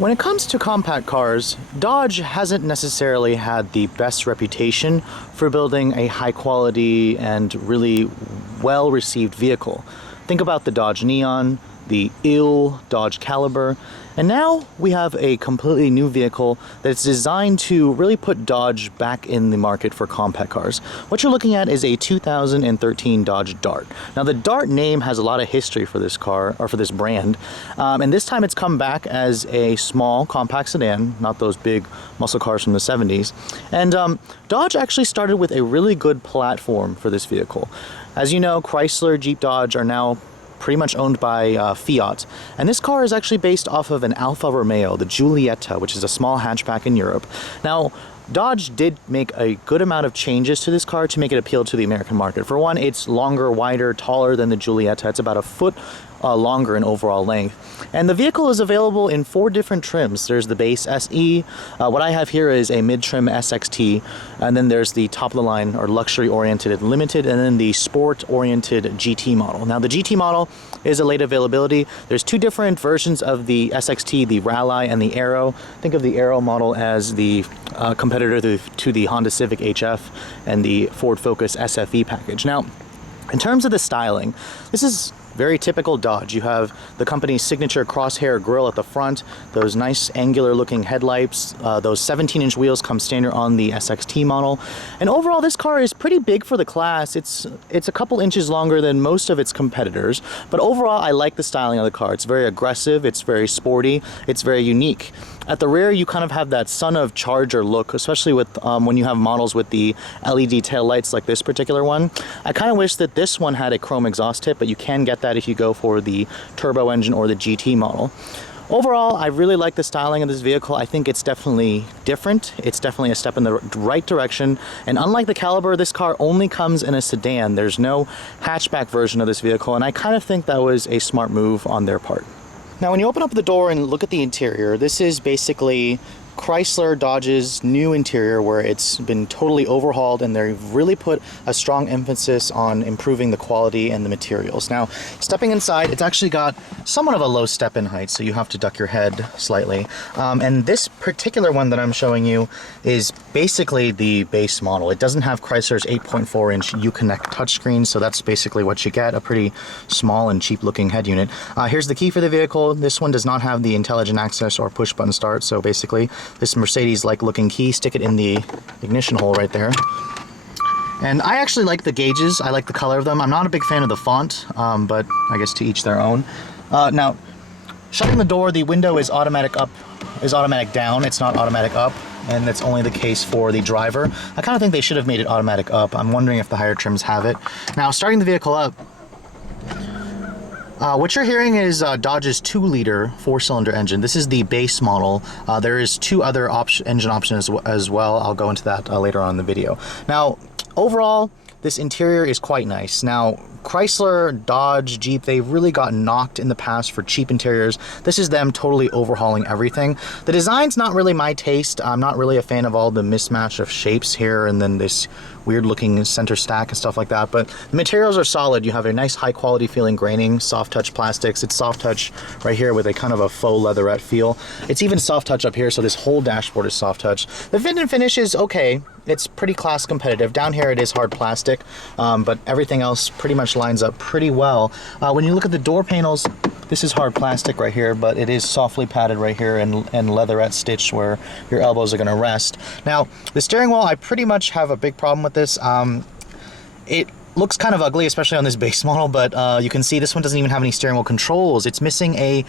When it comes to compact cars, Dodge hasn't necessarily had the best reputation for building a high quality and really well received vehicle. Think about the Dodge Neon, the Dodge Caliber, and now we have a completely new vehicle that's designed to really put Dodge back in the market for compact cars. What you're looking at is a 2013 Dodge Dart. Now the Dart name has a lot of history for this car, or for this brand, and this time it's come back as a small compact sedan, not those big muscle cars from the 70s. And Dodge actually started with a really good platform for this vehicle. As you know, Chrysler, Jeep, Dodge are now pretty much owned by Fiat, and this car is actually based off of an Alfa Romeo, the Giulietta, which is a small hatchback in Europe. Now, Dodge did make a good amount of changes to this car to make it appeal to the American market. For one, it's longer, wider, taller than the Giulietta. It's about a foot longer in overall length. And the vehicle is available in 4 different trims. There's the base SE. What I have here is a mid-trim SXT, and then there's the top-of-the-line or luxury-oriented limited, and then the sport-oriented GT model. Now, the GT model is a late availability. There's 2 different versions of the SXT, the Rally and the Aero. Think of the Aero model as the competitor to the Honda Civic HF and the Ford Focus SFE package. Now, in terms of the styling, this is very typical Dodge. You have the company's signature crosshair grille at the front, those nice angular looking headlights, those 17-inch wheels come standard on the SXT model. And overall, this car is pretty big for the class. It's a couple inches longer than most of its competitors, but overall I like the styling of the car. It's very aggressive, it's very sporty, it's very unique. At the rear, you kind of have that son of Charger look, especially with when you have models with the LED tail lights like this particular one. I kind of wish that this one had a chrome exhaust tip, but you can get that if you go for the turbo engine or the GT model. Overall, I really like the styling of this vehicle. I think it's definitely different. It's definitely a step in the right direction. And unlike the Caliber, this car only comes in a sedan. There's no hatchback version of this vehicle, and I kind of think that was a smart move on their part. Now, when you open up the door and look at the interior, this is basically Chrysler Dodge's new interior, where it's been totally overhauled and they've really put a strong emphasis on improving the quality and the materials. Now, stepping inside, it's actually got somewhat of a low step-in height, so you have to duck your head slightly. And this particular one that I'm showing you is basically the base model. It doesn't have Chrysler's 8.4-inch Uconnect touchscreen, so that's basically what you get, a pretty small and cheap-looking head unit. Here's the key for the vehicle. This one does not have the intelligent access or push-button start, so basically this Mercedes-like looking key, stick it in the ignition hole right there. And I actually like the gauges. I like the color of them. I'm not a big fan of the font, but I guess to each their own. Now, shutting the door, the window is automatic down. It's not automatic up, and that's only the case for the driver. I kind of think they should have made it automatic up. I'm wondering if the higher trims have it. Now, starting the vehicle up, what you're hearing is Dodge's 2-liter 4-cylinder engine. This is the base model. There is 2 other engine options as well. I'll go into that later on in the video. Now, overall, this interior is quite nice. Now, Chrysler, Dodge, Jeep, they've really gotten knocked in the past for cheap interiors. This is them totally overhauling everything. The design's not really my taste. I'm not really a fan of all the mismatch of shapes here and then this weird looking center stack and stuff like that, but the materials are solid. You have a nice high quality feeling graining, soft touch plastics. It's soft touch right here with a kind of a faux leatherette feel. It's even soft touch up here, so this whole dashboard is soft touch. The fit and finish is okay. It's pretty class competitive. Down here it is hard plastic, but everything else pretty much lines up pretty well. When you look at the door panels, this is hard plastic right here, but it is softly padded right here and leatherette stitched where your elbows are going to rest. Now, the steering wheel, I pretty much have a big problem with this. It looks kind of ugly, especially on this base model, but you can see this one doesn't even have any steering wheel controls. It's missing a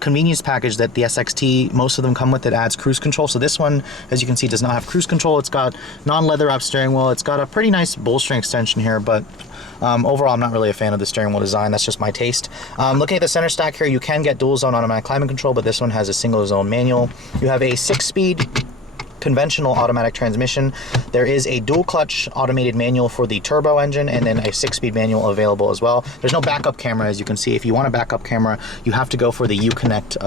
convenience package that the SXT, most of them come with, that adds cruise control. So this one, as you can see, does not have cruise control. It's got non-leather wrap steering wheel. It's got a pretty nice bolstering extension here, but overall, I'm not really a fan of the steering wheel design. That's just my taste. Looking at the center stack here, you can get dual zone automatic climate control, but this one has a single zone manual. You have a 6-speed conventional automatic transmission. There is a dual clutch automated manual for the turbo engine, and then a 6-speed manual available as well. There's no backup camera, as you can see. If you want a backup camera, you have to go for the Uconnect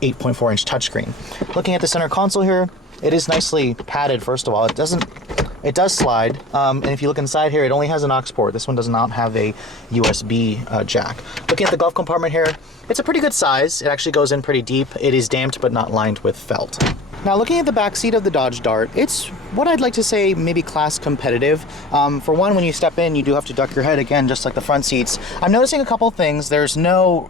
8.4-inch touchscreen. Looking at the center console here, it is nicely padded. First of all, it doesn't It does slide, and if you look inside here, it only has an aux port. This one does not have a USB jack. Looking at the glove compartment here, it's a pretty good size. It actually goes in pretty deep. It is damped but not lined with felt. Now looking at the back seat of the Dodge Dart, it's what I'd like to say maybe class competitive. For one, when you step in, you do have to duck your head again, just like the front seats. I'm noticing a couple things. There's no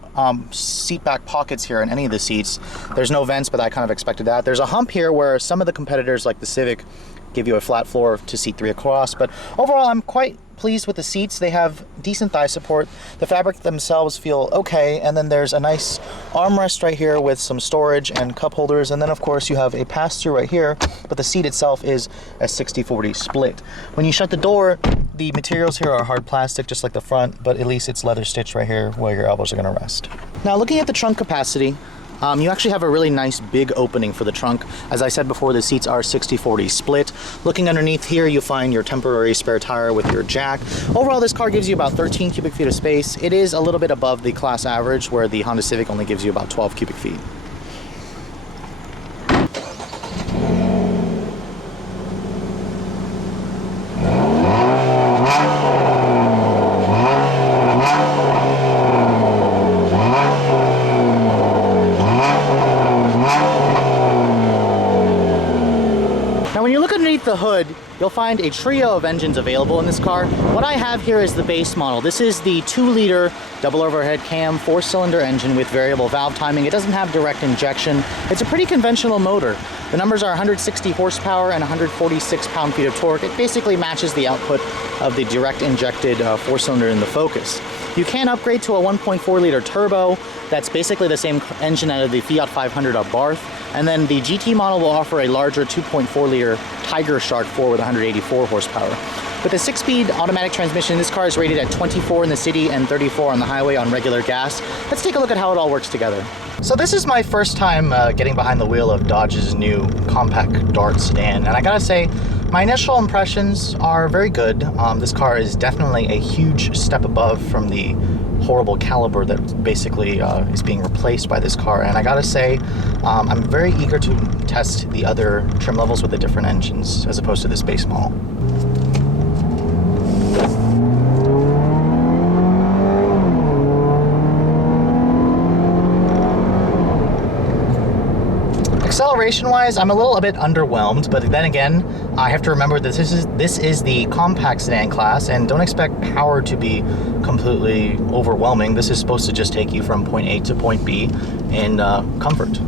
seat back pockets here in any of the seats. There's no vents, but I kind of expected that. There's a hump here where some of the competitors like the Civic give you a flat floor to seat 3 across, but overall I'm quite pleased with the seats. They have decent thigh support. The fabric themselves feel okay, and then there's a nice armrest right here with some storage and cup holders, and then of course you have a pass-through right here, but the seat itself is a 60-40 split. When you shut the door, the materials here are hard plastic just like the front, but at least it's leather stitched right here where your elbows are going to rest. Now looking at the trunk capacity, you actually have a really nice big opening for the trunk. As I said before, the seats are 60-40 split. Looking underneath here, you find your temporary spare tire with your jack. Overall, this car gives you about 13 cubic feet of space. It is a little bit above the class average, where the Honda Civic only gives you about 12 cubic feet. The hood, you'll find a trio of engines available in this car. What I have here is the base model. This is the 2-liter double overhead cam 4-cylinder engine with variable valve timing. It doesn't have direct injection. It's a pretty conventional motor. The numbers are 160 horsepower and 146 pound-feet of torque. It basically matches the output of the direct injected 4-cylinder in the Focus. You can upgrade to a 1.4-liter turbo. That's basically the same engine out of the Fiat 500 Abarth. And then the GT model will offer a larger 2.4-liter Tiger Shark 4 with 184 horsepower. With a 6-speed automatic transmission, this car is rated at 24 in the city and 34 on the highway on regular gas. Let's take a look at how it all works together. So this is my first time getting behind the wheel of Dodge's new compact Dart sedan, and I gotta say, my initial impressions are very good. This car is definitely a huge step above from the horrible caliber that basically is being replaced by this car, and I gotta say, I'm very eager to test the other trim levels with the different engines as opposed to this base model. Acceleration-wise, I'm a bit underwhelmed, but then again, I have to remember that this is the compact sedan class, and don't expect power to be completely overwhelming. This is supposed to just take you from point A to point B in comfort.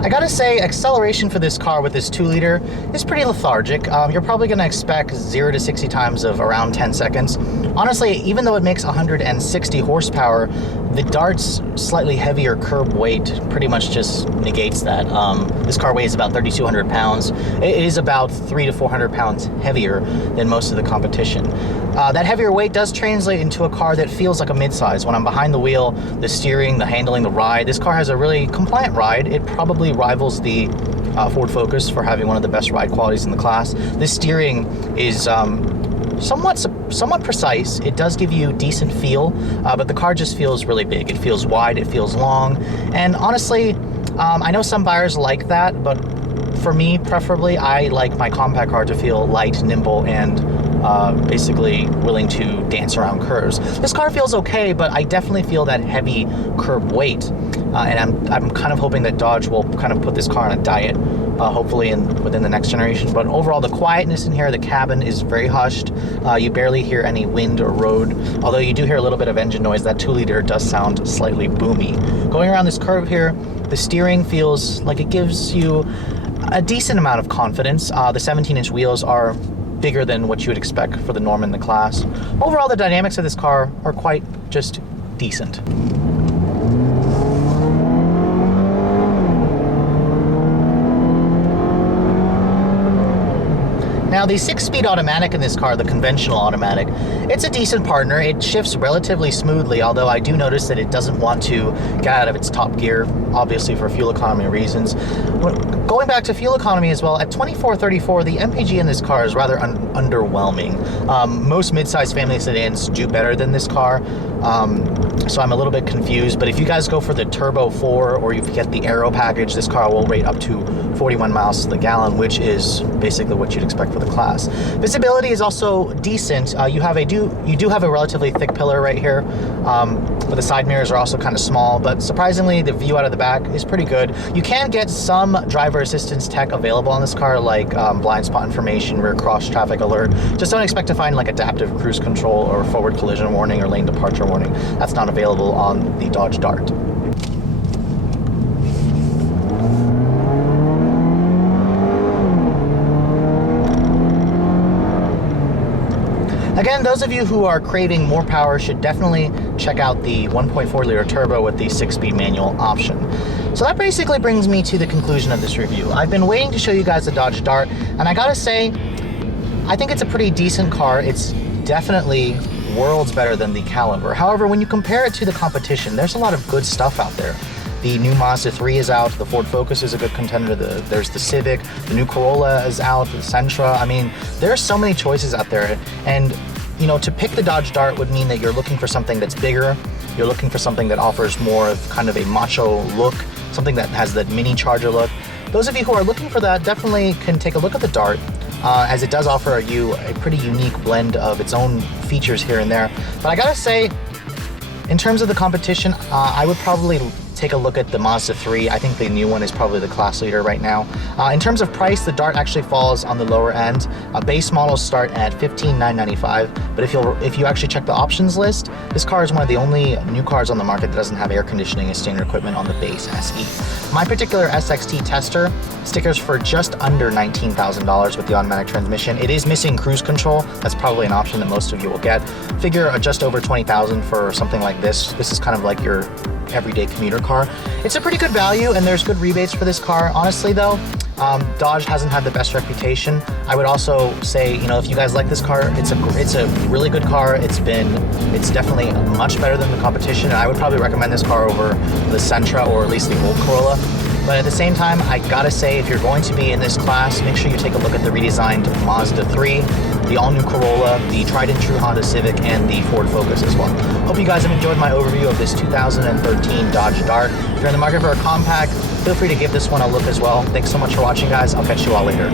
I gotta say, acceleration for this car with this 2-liter is pretty lethargic. You're probably gonna expect 0 to 60 times of around 10 seconds. Honestly, even though it makes 160 horsepower, the Dart's slightly heavier curb weight pretty much just negates that. This car weighs about 3,200 pounds. It is about 300 to 400 pounds heavier than most of the competition. That heavier weight does translate into a car that feels like a midsize. When I'm behind the wheel, the steering, the handling, the ride, this car has a really compliant ride. It probably rivals the Ford Focus for having one of the best ride qualities in the class. This steering is somewhat precise. It does give you decent feel, but the car just feels really big. It feels wide, it feels long, and honestly, I know some buyers like that, but for me, preferably, I like my compact car to feel light, nimble, and basically willing to dance around curves. This car feels okay, but I definitely feel that heavy curb weight, and I'm kind of hoping that Dodge will kind of put this car on a diet, hopefully within the next generation. But overall, the quietness in here, the cabin is very hushed. You barely hear any wind or road, although you do hear a little bit of engine noise. That 2-liter does sound slightly boomy. Going around this curve here, the steering feels like it gives you a decent amount of confidence. The 17-inch wheels are bigger than what you would expect for the norm in the class. Overall, the dynamics of this car are quite just decent. Now, the 6-speed automatic in this car, the conventional automatic, it's a decent partner. It shifts relatively smoothly, although I do notice that it doesn't want to get out of its top gear, obviously for fuel economy reasons. Going back to fuel economy as well, at 2434, the MPG in this car is rather underwhelming. Most mid-size family sedans do better than this car. So I'm a little bit confused, but if you guys go for the Turbo 4 or you get the Aero package, this car will rate up to 41 miles to the gallon, which is basically what you'd expect for the class. Visibility is also decent. You do have a relatively thick pillar right here, but the side mirrors are also kind of small, but surprisingly the view out of the back is pretty good. You can get some driver assistance tech available on this car, like blind spot information, rear cross traffic alert. Just don't expect to find like adaptive cruise control or forward collision warning or lane departure warning. That's not available on the Dodge Dart. Again, those of you who are craving more power should definitely check out the 1.4 liter turbo with the 6-speed manual option. So that basically brings me to the conclusion of this review. I've been waiting to show you guys the Dodge Dart, and I gotta say, I think it's a pretty decent car. It's definitely worlds better than the Caliber. However, when you compare it to the competition, there's a lot of good stuff out there. The new Mazda 3 is out, the Ford Focus is a good contender, there's the Civic, the new Corolla is out, the Sentra. I mean, there's so many choices out there, and you know, to pick the Dodge Dart would mean that you're looking for something that's bigger, you're looking for something that offers more of kind of a macho look, something that has that mini Charger look. Those of you who are looking for that definitely can take a look at the Dart, as it does offer you a pretty unique blend of its own features here and there. But I gotta say, in terms of the competition, I would probably take a look at the Mazda 3. I think the new one is probably the class leader right now. In terms of price, the Dart actually falls on the lower end. Base models start at $15,995, but if you actually check the options list, this car is one of the only new cars on the market that doesn't have air conditioning and standard equipment on the base SE. My particular SXT tester stickers for just under $19,000 with the automatic transmission. It is missing cruise control. That's probably an option that most of you will get. Figure just over $20,000 for something like this. This is kind of like your everyday commuter car. It's a pretty good value, and there's good rebates for this car. Honestly though, Dodge hasn't had the best reputation. I would also say, you know, if you guys like this car, it's a really good car. It's definitely much better than the competition, and I would probably recommend this car over the Sentra or at least the old Corolla. But at the same time, I gotta say, if you're going to be in this class, make sure you take a look at the redesigned Mazda 3, the all-new Corolla, the tried and true Honda Civic, and the Ford Focus as well. Hope you guys have enjoyed my overview of this 2013 Dodge Dart. If you're in the market for a compact, feel free to give this one a look as well. Thanks so much for watching, guys. I'll catch you all later.